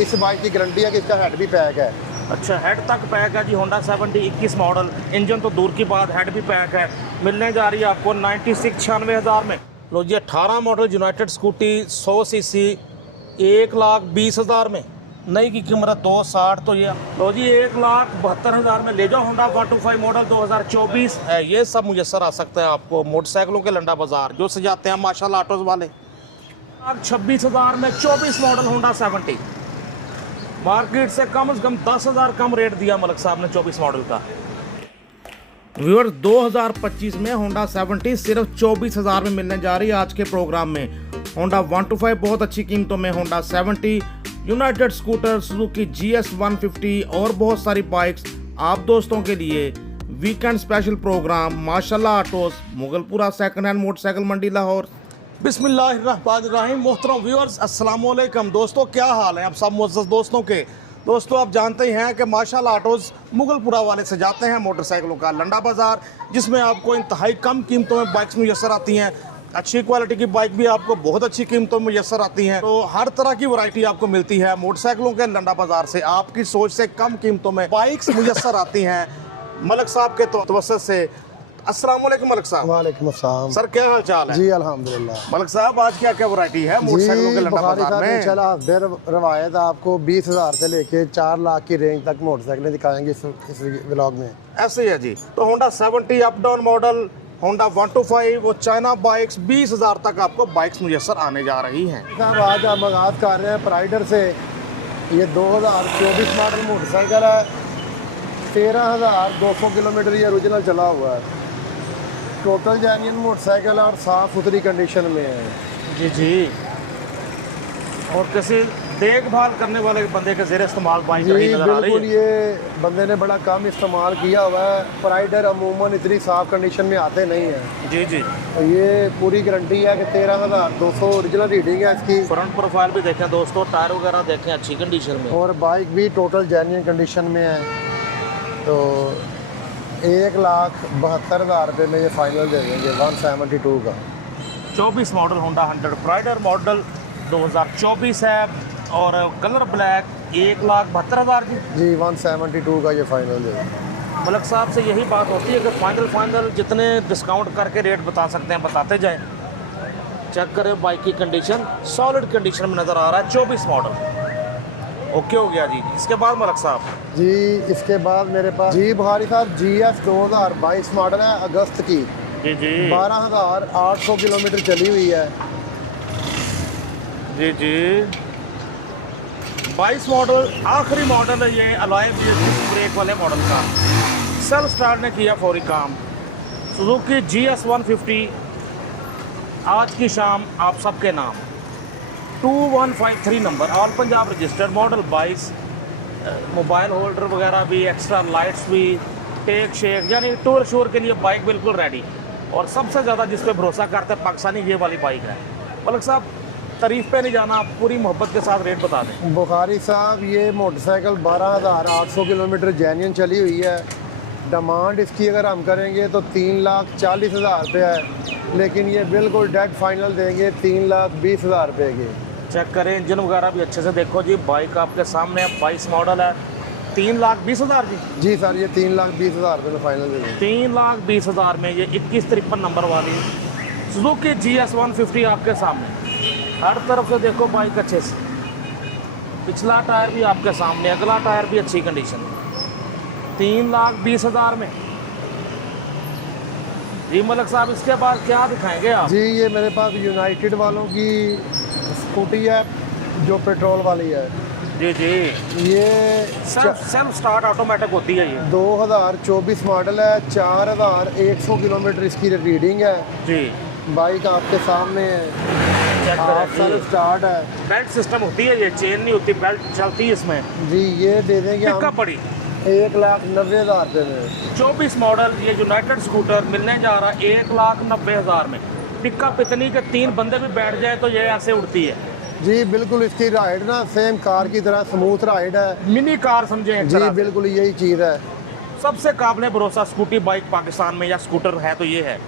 इस बाइक की गारंटी है कि इसका हेड भी पैक है। अच्छा, हेड तक पैक है जी। होंडा 70 21 मॉडल, इंजन तो दूर की बात, हेड भी पैक है। मिलने जा रही है आपको 96,96,000 में। लो जी, 18 मॉडल यूनाइटेड स्कूटी 100 सीसी 1,20,000 में। नई की कीमत 2,60, तो ये लो जी 1,72,000 में ले जाओ। होंडा 125 मॉडल 2024 है। ये सब मुयसर आ सकते हैं आपको मोटरसाइकिलों के लंडा बाजार जो सजाते हैं माशाल्लाह ऑटोज वाले। 26,000 में 24 मॉडल होंडा 70। मार्केट से कम 10,000 कम रेट दिया मलिक साहब ने 24 मॉडल का। व्यूअर 2025 में होंडा 70 सिर्फ 24,000 में मिलने जा रही है आज के प्रोग्राम में। होंडा 125 बहुत अच्छी कीमतों में, Honda 70, United scooter, Suzuki GS 150 और बहुत सारी बाइक्स आप दोस्तों के लिए। Weekend special programme Mashallah Autos, Mughalpura second hand motorcycle मंडी लाहौर। बिस्मिल्लाहिर्रहमानिर्रहीम। मोहतरम व्यूअर्स, अस्सलाम वालेकुम दोस्तों, क्या हाल है आप सब मुअज़्ज़ज़ दोस्तों के। दोस्तों आप जानते ही हैं कि माशाल्लाह ऑटोज़ मुगलपुरा वाले से जाते हैं मोटरसाइकिलों का लंडा बाज़ार, जिसमें आपको इंतहाई कम कीमतों में बाइक्स मुयसर आती हैं। अच्छी क्वालिटी की बाइक भी आपको बहुत अच्छी कीमतों में मुयसर आती हैं। तो हर तरह की वैरायटी आपको मिलती है मोटरसाइकिलों के लंडा बाज़ार से। आपकी सोच से कम कीमतों में बाइक्स मुयसर आती हैं मलिक साहब के तवस्सुत से। अस्सलाम वालेकुम मलिक साहब। वालेकुम अस्सलाम सर, क्या हाल चाल है? जी अल्हम्दुलिल्लाह। मलिक साहब, आज क्या क्या वैरायटी है मोटरसाइकिलों के लंडा बाज़ार में? इंशाल्लाह बेर रवायत आपको 20,000 से लेके 4 लाख की रेंज तक मोटरसाइकिलें दिखाएंगे इस व्लॉग में। ऐसे ही है जी। तो Honda 70 up down model, Honda 125, वो चाइना बाइक्स 20,000 तक आपको बाइक्स मुयसर आने जा रही हैं। साहब आज हम आगाज़ कर रहे हैं प्राइडर से। ये 2024 मॉडल मोटरसाइकिल है। 13,200 किलोमीटर ये ओरिजिनल चला हुआ है। टोटल जेन्युइन मोटरसाइकिल और साफ़ सुथरी कंडीशन में है। जी जी। और किसी देखभाल करने वाले बंदे के ज़ेर इस्तेमाल बाइक जी नजर आ रही बिल्कुल, है। ये बंदे ने बड़ा कम इस्तेमाल किया हुआ है। प्राइडर अमूमन इतनी साफ़ कंडीशन में आते नहीं हैं। जी जी। तो ये पूरी गारंटी है कि 13,200 ओरिजिनल रीडिंग है इसकी। फ्रंट प्रोफाइल भी देखें दोस्तों, टायर वगैरह देखें अच्छी कंडीशन में। और बाइक भी टोटल जेन्युइन कंडीशन में है। तो 1,72,000 रुपये में ये फाइनल दे देंगे 172 का। 24 मॉडल होंडा 100 प्राइडर मॉडल 2024 है और कलर ब्लैक 1,72,000 की। जी 172 का ये फाइनल दे देंगे। मलिक साहब से यही बात होती है कि फाइनल जितने डिस्काउंट करके रेट बता सकते हैं बताते जाएं। चेक करें बाइक की कंडीशन, सॉलिड कंडीशन में नज़र आ रहा है। 24 मॉडल ओके हो गया जी। इसके बाद मलिक साहब जी, इसके बाद मेरे पास जी बुखारी साहब GS 2022 मॉडल है, अगस्त की। जी जी। 12,800 किलोमीटर चली हुई है। जी जी। 22 मॉडल आखिरी मॉडल है ये, अलॉय ब्रेक वाले मॉडल का। सेल्फ स्टार्ट ने किया फौरी काम। सुजुकी GS 150 आज की शाम आप सबके नाम। 2153 number, all Punjab registered model 22। Mobile holder वगैरह भी, एक्स्ट्रा लाइट्स भी, टेक शेक, यानी टूर शूर के लिए बाइक बिल्कुल रेडी। और सबसे ज़्यादा जिस पे भरोसा करते हैं पाकिस्तानी, ये वाली बाइक है। मलिक साहब तारीफ पे नहीं जाना, आप पूरी मोहब्बत के साथ रेट बता दें। बुखारी साहब ये मोटरसाइकिल 12,800 किलोमीटर जेन्युइन चली हुई है। डिमांड इसकी अगर हम करेंगे तो 3,40,000 रुपये है, लेकिन ये बिल्कुल डेड फाइनल देंगे 3,20,000 रुपये की। चेक करें, इंजन वगैरह भी अच्छे से देखो जी। बाइक आपके सामने 22 मॉडल है। 3,20,000 जी। जी सर, ये 3,20,000 रुपये में फाइनल देंगे। 3,20,000 में ये 2153 नंबर वाली सुजुकी GS 150 आपके सामने। हर तरफ से देखो बाइक अच्छे से। पिछला टायर भी आपके सामने, अगला टायर भी अच्छी कंडीशन में। 3,20,000 में जी। मलिक साहब इसके बाद क्या दिखाएंगे आप? जी ये मेरे पास यूनाइटेड वालों की स्कूटी है जो पेट्रोल वाली है। जी जी। ये सेल्फ स्टार्ट ऑटोमेटिक होती है ये। 2024 मॉडल है। 4,100 किलोमीटर इसकी रीडिंग है। जी। बाइक आपके सामने है। चेक सेल्फ स्टार्ट है। बेल्ट सिस्टम होती है ये, चेन नहीं होती, बेल्ट चलती है इसमें। जी ये दे देंगे कितना हम पड़ी? 1,90,000 रुपये में। 24 मॉडल ये यूनाइटेड स्कूटर मिलने जा रहा है 1,90,000 में। पिकअप इतनी के 3 बंदे भी बैठ जाए तो ये ऐसे उड़ती है। जी बिल्कुल, इसकी राइड ना सेम कार की तरह स्मूथ राइड है। मिनी कार समझे एक जी तरह से। बिल्कुल यही चीज़ है। सबसे काबिल भरोसा स्कूटी बाइक पाकिस्तान में या स्कूटर है तो ये है।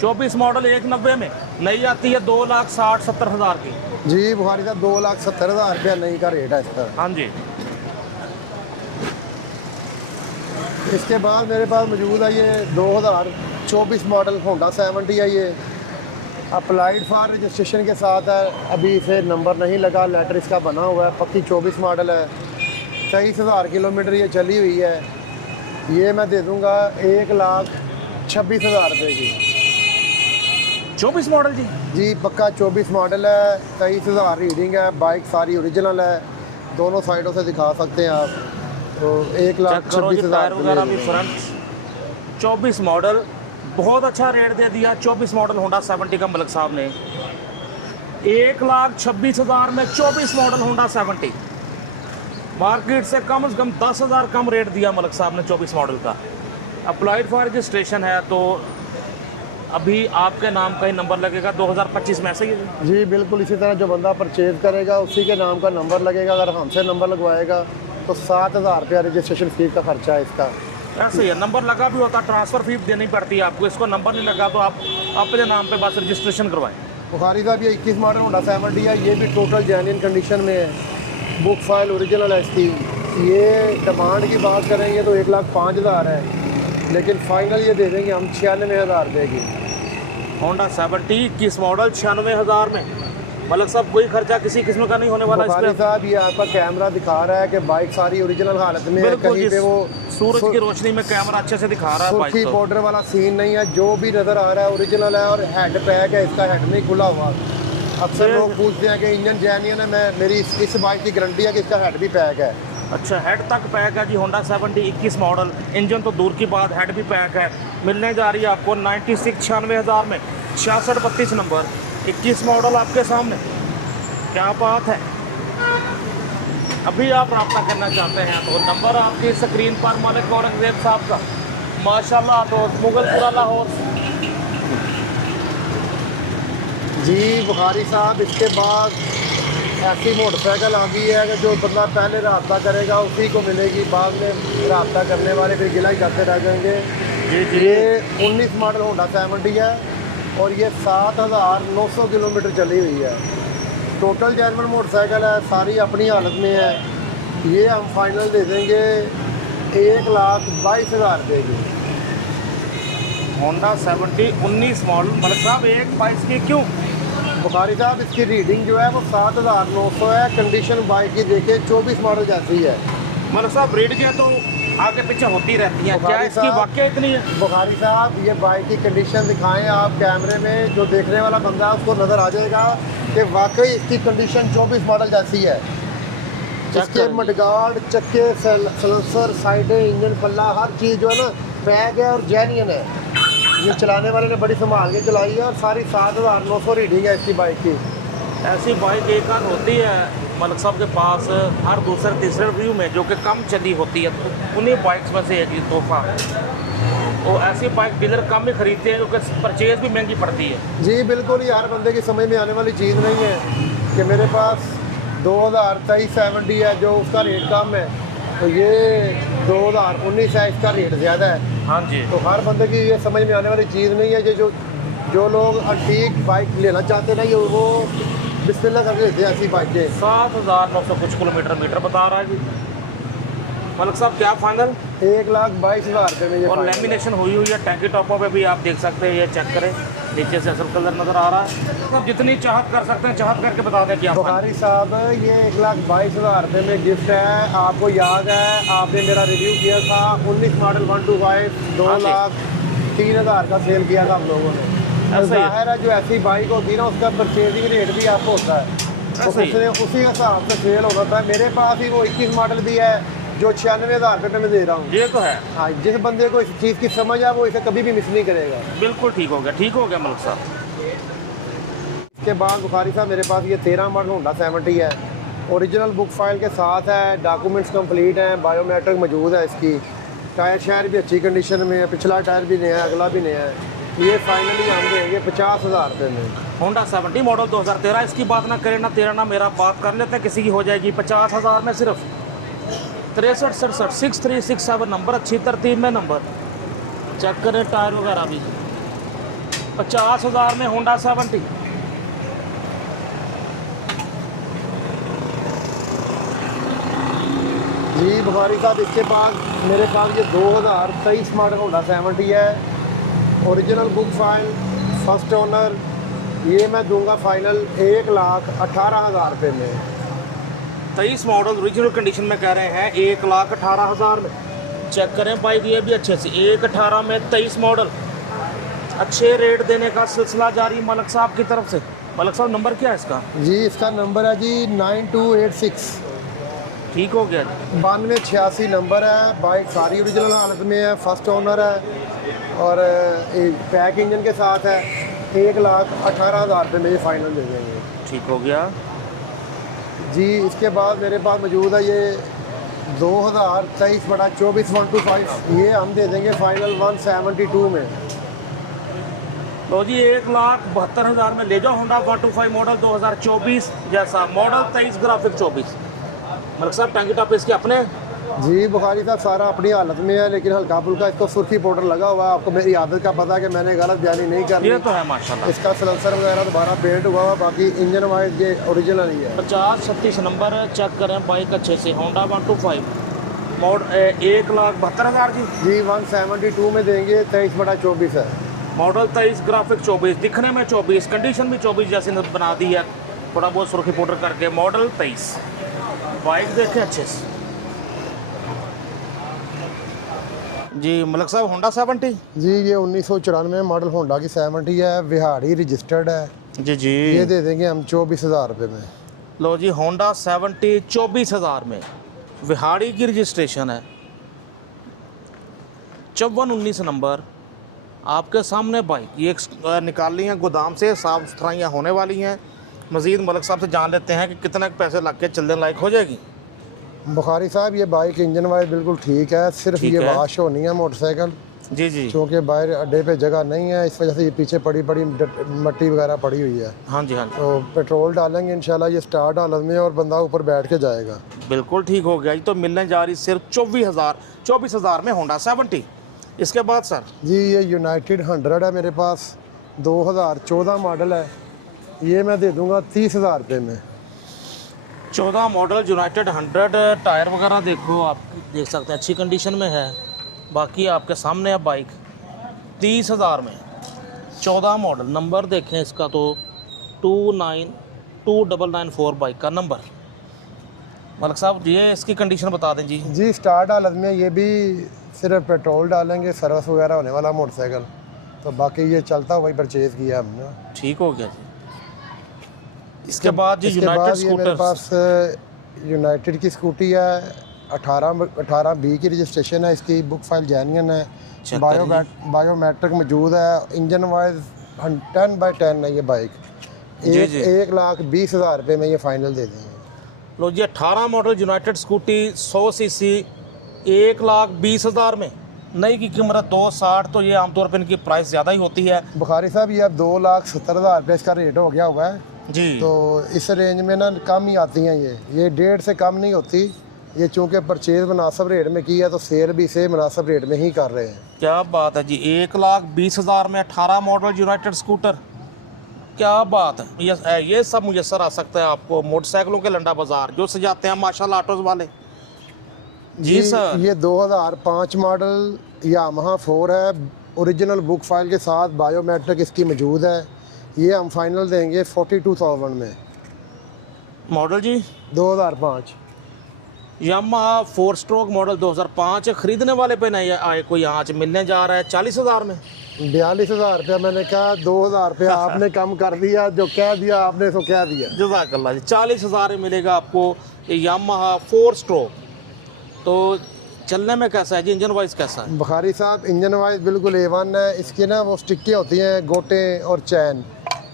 24 मॉडल 190 में नई आती है 2,60,70,000 की। जी बुखारी साहब 2,70,000 रुपया नई का रेट है इसका। हाँ जी। इसके बाद मेरे पास मौजूद है ये 2024 मॉडल होंडा 70 है। ये अप्लाइड फॉर रजिस्ट्रेशन के साथ है, अभी इसे नंबर नहीं लगा, लेटर इसका बना हुआ है। पक्की 24 मॉडल है, 23,000 किलोमीटर ये चली हुई है। ये मैं दे दूँगा 1,26,000 रुपये की। 24 मॉडल जी? जी पक्का 24 मॉडल है, 23,000 रीडिंग है। बाइक सारी ओरिजिनल है, दोनों साइडों से दिखा सकते हैं आप। तो 1,26,000 वगैरह भी फ्रंट। 24 मॉडल, बहुत अच्छा रेट दे दिया। 24 मॉडल होंडा 70 का मलिक साहब ने 1,26,000 में 24 मॉडल होंडा 70। मार्केट से कम 10,000 कम रेट दिया मलिक साहब ने 24 मॉडल का। अप्लाइड फॉर रजिस्ट्रेशन है, तो अभी आपके नाम का ही नंबर लगेगा 2025 में, ऐसे ही है जी बिल्कुल इसी तरह। जो बंदा परचेज करेगा उसी के नाम का नंबर लगेगा। अगर हमसे नंबर लगवाएगा तो 7,000 रुपया रजिस्ट्रेशन फी का खर्चा है इसका। ऐसे ही है। नंबर लगा भी होता, ट्रांसफ़र फी देनी पड़ती है आपको। इसको नंबर नहीं लगा तो आप अपने नाम पे बस रजिस्ट्रेशन करवाएं। बुखारी साहब ये 21 मॉडल होंडा 70 है, ये भी टोटल जेन्युइन कंडीशन में है। बुक फाइल ओरिजिनल है इसकी। ये डिमांड की बात करेंगे तो 1,05,000 है, लेकिन फाइनल ये दे देंगे हम 96,000 रुपये की। होंडा 70 21 मॉडल 96,000 में मलिक साहब, कोई खर्चा किसी किस्म का नहीं होने वाला इस बुखारी पे। साहब ये आपका कैमरा दिखा रहा है कि बाइक सारी ओरिजिनल हालत में है। बिल्कुल कहीं पे वो सूरज की रोशनी में कैमरा अच्छे से दिखा रहा है बाइक सुर्खी को। बॉर्डर वाला सीन नहीं है, जो भी नज़र आ रहा है ओरिजिनल है। और हेड पैक है, इसका हेड नहीं खुला हुआ। अक्सर लोग पूछते हैं कि इंजन जेन्युइन है। मेरी इस बाइक की गारंटी है कि इसका हेड भी पैक है। अच्छा, हेड तक पैक है जी। होंडा 70 21 मॉडल, इंजन तो दूर की बात, हेड भी पैक है। मिलने जा रही है आपको 96,96,000 में, 6632 नंबर, 21 मॉडल आपके सामने। क्या बात है। अभी आप रब्ता करना चाहते हैं तो नंबर आपकी स्क्रीन पर मालिक औरंगजेब साहब का, माशाल्लाह, तो मुगलपुरा लाहौर। जी बुखारी साहब इसके बाद ऐसी मोटरसाइकिल आ गई है कि जो बंदा पहले रब्ता करेगा उसी को मिलेगी। बाद में रब्ता करने वाले फिर गिला ही करते रह जाएंगे। जी। ये 19 मॉडल होंडा 70 है और ये 7,900 किलोमीटर चली हुई है। टोटल जेन्युइन मोटरसाइकिल है, सारी अपनी हालत में है। ये हम फाइनल दे देंगे 1,22,000 रुपये की। होंडा 70 19 मॉडल मलिक साहब 1,22 की क्यों? बुखारी साहब इसकी रीडिंग जो है वो 7,900 है। कंडीशन बाइक की देखिए 24 मॉडल जैसी है। मलिक साहब रेड किया तो आगे पीछे होती रहती है, क्या बुखारी इसकी साहब- वाकई इतनी है? बुखारी साहब ये बाइक की कंडीशन दिखाएं आप कैमरे में, जो देखने वाला बंदा है उसको नज़र आ जाएगा कि वाकई इसकी कंडीशन 24 मॉडल जैसी है। इसके मडगार्ड, चक्के, सलेंसर, साइडें, इंजन पल्ला, हर चीज़ जो है ना पैक है और जेन्युइन है। ये चलाने वाले ने बड़ी संभाल के चलाई है और सारी 7,900 रीडिंग है इसकी बाइक की। ऐसी बाइक एक आध होती है मलिक साहब के पास हर दूसरे तीसरे रिव्यू में, जो कि कम चली होती है, तो उन्हीं बाइक्स में से एक ये तोहफा। तो ऐसी बाइक डीलर कम ही खरीदते हैं क्योंकि परचेज भी महंगी पड़ती है। जी बिल्कुल, ये हर बंदे की समझ में आने वाली चीज़ नहीं है कि मेरे पास 2023 70 है जो उसका रेट कम है, तो ये 2019 है इसका रेट ज़्यादा है। हाँ जी। तो हर बंदे की ये समझ में आने वाली चीज़ नहीं है। जो लोग अंटीक बाइक लेना चाहते हैं ना, ये वो बिस्मिल्लाह करके लेते हैं ऐसी बाइकें। 7,900 कुछ किलोमीटर मीटर बता रहा है जी मलिक साहब। क्या फाइनल? 1,22,000 रुपये में ये और फाइनल है। लेमिनेशन हुई हुई है टैंकी टॉपों पे भी, आप देख सकते हैं। ये चेक करें, नीचे से असल कलर नज़र आ रहा है। सब जितनी चाहत कर सकते हैं चाहत करके बता दें क्या। बुखारी साहब ये 1,22,000 रुपये में गिफ्ट है। आपको याद है आपने मेरा रिव्यू किया था 19 मॉडल 125 2,03,000 का सेल किया था हम लोगों ने। जाहिर है जो ऐसी बाइक होती है ना उसका परचेजिंग रेट भी आपको होता है, तो उसने उसी का हिसाब से सेल होना था। मेरे पास ही वो 21 मॉडल भी है जो 96,000 रुपये में दे रहा हूँ। ये तो है। हाँ, जिस बंदे को इस चीज़ की समझ है वो इसे कभी भी मिस नहीं करेगा। बिल्कुल ठीक हो गया, ठीक हो गया मलिक साहब। इसके बाद बुखारी साहब मेरे पास ये 13 मॉडल होंडा 70 है, ओरिजिनल बुक फाइल के साथ है, डॉक्यूमेंट्स कंप्लीट हैं, बायोमेट्रिक मौजूद है इसकी। टायर शायर भी अच्छी कंडीशन में है, पिछला टायर भी नया है, अगला भी नया है। ये फाइनली हम देंगे 50,000 रुपये में। होंडा 70 मॉडल 2013, इसकी बात ना करें ना तेरा ना मेरा, बात कर लेते हैं, किसी की हो जाएगी 50,000 में सिर्फ। 63 67 6367 नंबर, अच्छी तरतीब में नंबर। चेक करें टायर वगैरह भी। 50,000 में होंडा 70। जी बुखारी साहब, इसके बाद मेरे पास ये 2023 मॉडल होंडा 70 है, original book file, first owner. ये मैं दूंगा फाइनल 1,18,000 रुपये में। 23 मॉडल ओरिजिनल कंडीशन में कह रहे हैं 1,18,000 में। चेक करें बाइक ये भी अच्छे से 1,18 में 23 मॉडल। अच्छे रेट देने का सिलसिला जारी मलक साहब की तरफ से। मलक साहब नंबर क्या है इसका? जी इसका नंबर है जी 9286। ठीक हो गया जी। 9286 नंबर है। बाइक सारी ओरिजिनल हालत में है, फर्स्ट ओनर है और पैक इंजन के साथ है। 1,18,000 रुपये में ये फाइनल दे देंगे। ठीक हो गया जी। इसके बाद मेरे पास मौजूद है ये 2023/24 125। ये हम दे देंगे फाइनल 172 में। तो जी 1,72,000 में ले जाओ होंडा 125 मॉडल 2024 जैसा मॉडल 23 ग्राफिक 24। मलक साहब टैंकी टॉप इसके अपने? जी बुखारी साहब सारा अपनी हालत में है, लेकिन हल्का फुल्का इसको सुर्खी पाउडर लगा हुआ है। आपको मेरी आदत का पता है कि मैंने गलत बयानी नहीं करनी। ये तो है माशाल्लाह। इसका सलेंसर वगैरह दोबारा पेंट हुआ हुआ, बाकी इंजन वाइज ये ओरिजिनल ही है। 5036 नंबर है। चेक करें बाइक अच्छे से होंडा 125 मॉडल 1,72,000 जी। जी 172 में देंगे। 23/24 है मॉडल 23 ग्राफिक 24, दिखने में 24, कंडीशन भी 24 जैसी बना दी है, थोड़ा बहुत सुर्खी पाउडर करके। मॉडल 23 बाइक देखें अच्छे से जी। मलक साहब होंडा 70 जी, ये 1994 मॉडल होंडा की 70 है, विहाड़ी रजिस्टर्ड है जी जी। ये दे देंगे हम 24,000 रुपये में। लो जी होंडा 70 24,000 में, विहाड़ी की रजिस्ट्रेशन है, 5419 नंबर। आपके सामने बाइक ये निकाल ली हैं गोदाम से, साफ़ सुथराइयाँ होने वाली हैं। मज़ीद मलक साहब से जान लेते हैं कि कितने पैसे लग के चलने लायक हो जाएगी। बुखारी साहब ये बाइक इंजन वाइज बिल्कुल ठीक है, सिर्फ ठीक ये है। वाश होनी है मोटरसाइकिल, जी जी। क्योंकि बाहर अड्डे पे जगह नहीं है, इस वजह से ये पीछे पड़ी पड़ी मट्टी वगैरह पड़ी हुई है। हाँ जी हाँ जी। तो पेट्रोल डालेंगे इंशाल्लाह ये स्टार्ट हालत में और बंदा ऊपर बैठ के जाएगा। बिल्कुल ठीक हो गया। ये तो मिलने जा रही सिर्फ 24,000 में होंडा 70। इसके बाद सर जी ये यूनाइटेड 100 है मेरे पास, 2014 मॉडल है, ये मैं दे दूंगा 30,000 रुपये में। 14 मॉडल यूनाइटेड 100, टायर वगैरह देखो आप देख सकते हैं अच्छी कंडीशन में है। बाकी आपके सामने है बाइक 30,000 में, 14 मॉडल। नंबर देखें इसका तो 292994 बाइक का नंबर। मलक साहब ये इसकी कंडीशन बता दें जी। जी स्टार्ट हालत में, ये भी सिर्फ पेट्रोल डालेंगे, सर्विस वगैरह होने वाला मोटरसाइकिल, तो बाकी ये चलता वही परचेज़ किया हमने। ठीक हो गया जी। इसके बाद जी यूनाइटेड ये मेरे पास यूनाइटेड की स्कूटी है, 18B की रजिस्ट्रेशन है, इसकी बुक फाइल जेन्युइन है, बायोमेट्रिक मौजूद है, इंजन वाइज 10/10 है ये बाइक। 1,20,000 रुपये में ये फाइनल दे देंगे। लो जी 18 मॉडल यूनाइटेड स्कूटी 100 सीसी 1,20,000 में। नई की कीमत 2,60, तो ये आमतौर पर इनकी प्राइस ज़्यादा ही होती है। बुखारी साहब ये अब 2,70,000 रुपये इसका रेट हो गया हुआ है जी। तो इस रेंज में ना कम ही आती हैं ये 1.5 से कम नहीं होती। ये चूँकि परचेज़ मुनासिब रेट में की है तो सेल भी से मुनासिब रेट में ही कर रहे हैं। क्या बात है जी। 1,20,000 में 18 मॉडल यूनाइटेड स्कूटर, क्या बात है। ये सब मुयसर आ सकता है आपको मोटरसाइकिलों के लंडा बाज़ार जो सजाते हैं माशाल्लाह ऑटोज़ वाले। जी सर ये 2005 मॉडल यामाहा 4 है, ओरिजिनल बुक फाइल के साथ, बायोमेट्रिक इसकी मौजूद है। ये हम फाइनल देंगे 42,000 में। मॉडल जी 2005 यामाहा 4 स्ट्रोक मॉडल 2005। खरीदने वाले पे नहीं आए कोई आज मिलने जा रहा है 40,000 में। 42,000 रुपया मैंने कहा, 2,000 रुपया आपने कम कर दिया, जो कह दिया आपने तो कह दिया। जज़ाकल्लाह जी। 40,000 में मिलेगा आपको ये यामाहा 4 स्ट्रोक। तो चलने में कैसा है जी, इंजन वाइज कैसा है? बुखारी साहब इंजन वाइज बिल्कुल A1 है। इसकी ना वो स्टिक्कें होती हैं गोटे और चैन,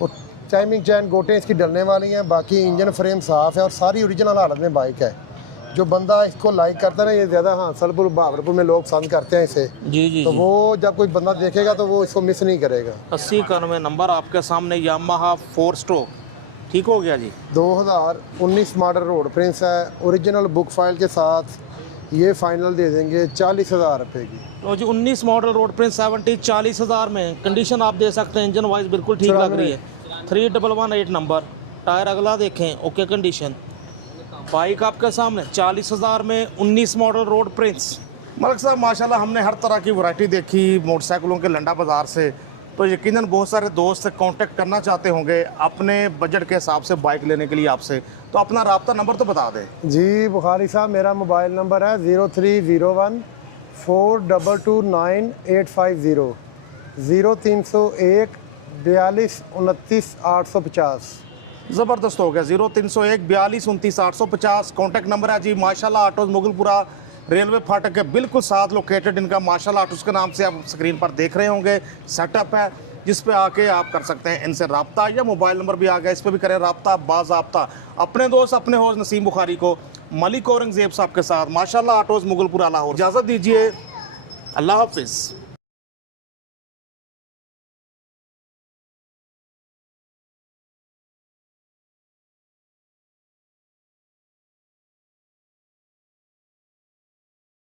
वो टाइमिंग चैन गोटे इसकी डलने वाली हैं। बाकी इंजन फ्रेम साफ़ है और सारी ओरिजिनल हालत में बाइक है। जो बंदा इसको लाइक करता है ना, ये ज़्यादा हांसलपुर बहावलपुर में लोग पसंद करते हैं इसे। जी जी। तो वो जब कोई बंदा देखेगा तो वो इसको मिस नहीं करेगा। 8091 नंबर आपके सामने यामाहा 4 स्ट्रोक। ठीक हो गया जी। 2019 मॉडल रोड प्रिंस है, ओरिजिनल बुक फाइल के साथ। ये फाइनल दे देंगे 40,000 रुपये की। तो जी 19 मॉडल रोड प्रिंस 70 40,000 में। कंडीशन आप दे सकते हैं, इंजन वाइज बिल्कुल ठीक लग रही है। 3118 नंबर, टायर अगला देखें ओके कंडीशन। बाइक आपके सामने 40,000 में 19 मॉडल रोड प्रिंस। मलिक साहब माशाल्लाह हमने हर तरह की वैरायटी देखी मोटरसाइकिलों के लंडा बाज़ार से, तो यकीनन बहुत सारे दोस्त कांटेक्ट करना चाहते होंगे अपने बजट के हिसाब से बाइक लेने के लिए आपसे, तो अपना रब्ता नंबर तो बता दें। जी बुखारी साहब, मेरा मोबाइल नंबर है 0301 4229 850 0301 42 29 850। ज़बरदस्त हो गया। 0301 42 29 850 कॉन्टैक्ट नंबर है जी। माशाल्लाह ऑटोज़ मुगलपुरा रेलवे फाटक के बिल्कुल साथ लोकेटेड इनका माशाल्लाह ऑटोज़ के नाम से आप स्क्रीन पर देख रहे होंगे सेटअप है, जिस पे आके आप कर सकते हैं इनसे रब्ता, या मोबाइल नंबर भी आ गया, इस पर भी करें रब्ता बाज़ाब्ता। अपने दोस्त अपने होस्ट नसीम बुखारी को मलिक औरंगज़ेब साहब के साथ माशाल्लाह ऑटोज़ मुगलपुरा लाहौर। इजाज़त दीजिए, अल्लाह हाफिज़।